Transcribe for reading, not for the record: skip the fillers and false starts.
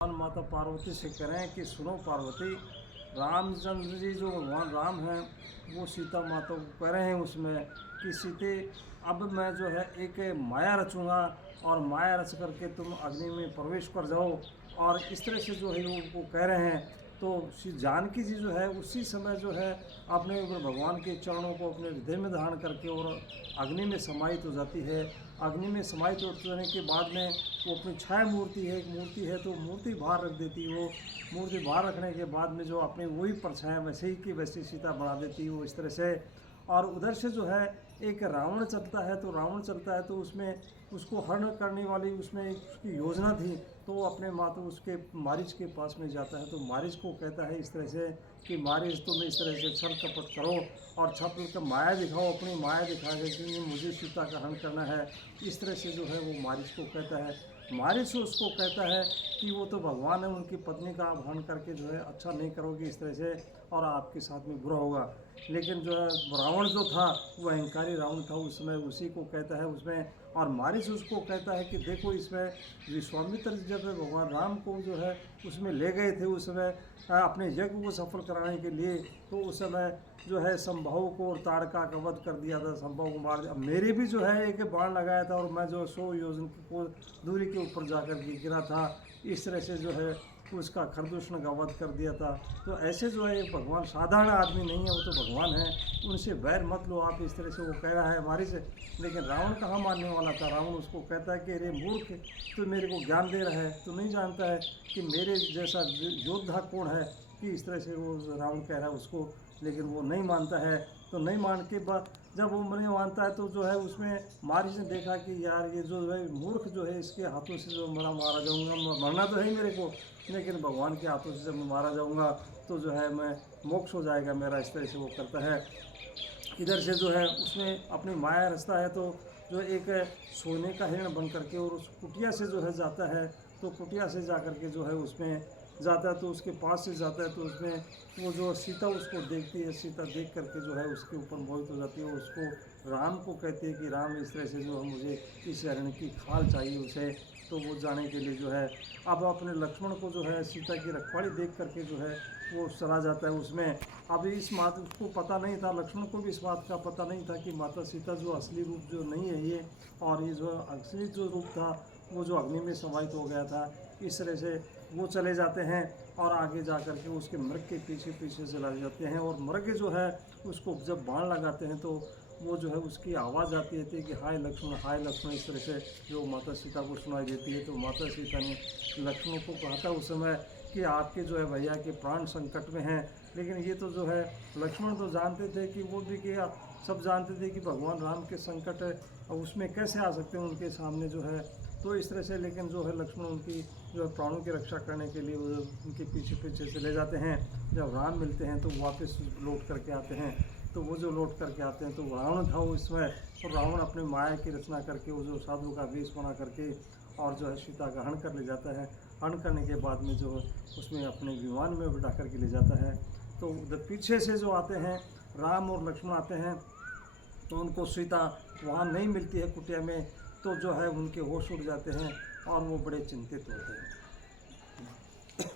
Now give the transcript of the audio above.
भगवान माता पार्वती से करें कि सुनो पार्वती, रामचंद्र जी जो भगवान राम हैं वो सीता माता को कह रहे हैं उसमें कि सीते अब मैं जो है एक माया रचूँगा और माया रच करके तुम अग्नि में प्रवेश कर जाओ। और इस तरह से जो है वो कह रहे हैं। तो श्री जानकी जी जो है उसी समय जो है अपने भगवान के चरणों को अपने हृदय में धारण करके और अग्नि में समाहित हो जाती है। अग्नि में समाहित होने के बाद में वो अपनी छाया मूर्ति है, एक मूर्ति है तो मूर्ति बाहर रख देती है। वो मूर्ति बाहर रखने के बाद में जो अपनी वही परछाया वैसे ही की वैसी सीता बना देती है वो इस तरह से। और उधर से जो है एक रावण चलता है, तो रावण चलता है तो उसमें उसको हरण करने वाली उसमें एक उसकी योजना थी। तो वो अपने माता उसके मारीच के पास में जाता है, तो मारीच को कहता है इस तरह से कि मारीच तुम इस तरह से छल कपट करो और छल कर माया दिखाओ, अपनी माया दिखा के कि मुझे सीता का हरण करना है। इस तरह से जो है वो मारीच को कहता है। मारीच उसको कहता है कि वो तो भगवान है, उनकी पत्नी का आप हरण करके जो है अच्छा नहीं करोगे इस तरह से और आपके साथ में बुरा होगा। लेकिन जो है रावण जो था वो अहंकारी रावण था उस समय, उसी को कहता है उसमें। और मारीच उसको कहता है कि देखो इसमें विश्वामित्र जब भगवान राम को जो है उसमें ले गए थे उस समय अपने यज्ञ को सफल कराने के लिए, तो उस समय जो है संभव को और ताड़का का वध कर दिया था, संभव को मार दिया। मेरे भी जो है एक बाण लगाया था और मैं जो 100 योजन को दूरी के ऊपर जाकर के गिरा था। इस तरह से जो है उसका खरदूषण का वध कर दिया था। तो ऐसे जो है एक भगवान साधारण आदमी नहीं है, वो तो भगवान है, उनसे बैर मत लो आप इस तरह से वो कह रहा है हमारी से। लेकिन रावण कहाँ मानने वाला था। रावण उसको कहता है कि अरे मूर्ख, तो मेरे को ज्ञान दे रहा है, तो नहीं जानता है कि मेरे जैसा योद्धा कौन है, कि इस तरह से वो रावण कह रहा है उसको। लेकिन वो नहीं मानता है। तो नहीं मान के बाद जब वो नहीं मानता है तो जो है उसमें मारीच ने देखा कि यार ये जो है मूर्ख जो है इसके हाथों से जो मारा जाऊंगा, मरना तो है ही मेरे को, लेकिन भगवान के हाथों से जब मैं मारा जाऊंगा तो जो है मैं मोक्ष हो जाएगा मेरा, इस तरह से वो करता है। इधर से जो है उसमें अपनी माया रचता है, तो जो एक सोने का हिरण बन करके और उस कुटिया से जो है जाता है। तो कुटिया से जा करके जो है उसमें जाता है, तो उसके पास से जाता है तो उसमें वो जो सीता उसको देखती है, सीता देख करके जो है उसके ऊपर मोहित हो जाती है। उसको राम को कहती है कि राम इस तरह से जो है मुझे इस हिरण की खाल चाहिए उसे। तो वो जाने के लिए जो है अब अपने लक्ष्मण को जो है सीता की रखवाली देख करके जो है वो चला जाता है उसमें। अब इस बात उसको पता नहीं था, लक्ष्मण को भी इस बात का पता नहीं था कि माता सीता जो असली रूप जो नहीं है ये, और ये जो असली जो रूप था वो जो अग्नि में समाहित हो गया था। इस तरह से वो चले जाते हैं और आगे जा कर के उसके मृग के पीछे पीछे चले जाते हैं। और मृग जो है उसको जब बाण लगाते हैं तो वो जो है उसकी आवाज़ आती रहती है कि हाय लक्ष्मण, हाय लक्ष्मण, इस तरह से जो माता सीता को सुनाई देती है। तो माता सीता ने लक्ष्मण को कहा था उस समय कि आपके जो है भैया के प्राण संकट में हैं। लेकिन ये तो जो है लक्ष्मण तो जानते थे कि वो भी किया, सब जानते थे कि भगवान राम के संकट है और उसमें कैसे आ सकते हैं उनके सामने जो है। तो इस तरह से लेकिन जो है लक्ष्मण उनकी जो है प्राणों की रक्षा करने के लिए वो उनके पीछे पीछे चले जाते हैं। जब राम मिलते हैं तो वापस लौट करके आते हैं। तो वो जो लौट करके आते हैं तो रावण था वो इसमें, और रावण अपने माया की रचना करके वो जो साधु का वेश बना करके और जो है सीता का हरण कर ले जाता है। हरण करने के बाद में जो उसमें अपने विमान में बिठा करके ले जाता है। तो उधर पीछे से जो आते हैं राम और लक्ष्मण आते हैं, तो उनको सीता वहाँ नहीं मिलती है कुटिया में। तो जो है उनके होश उड़ जाते हैं और वो बड़े चिंतित होते हैं।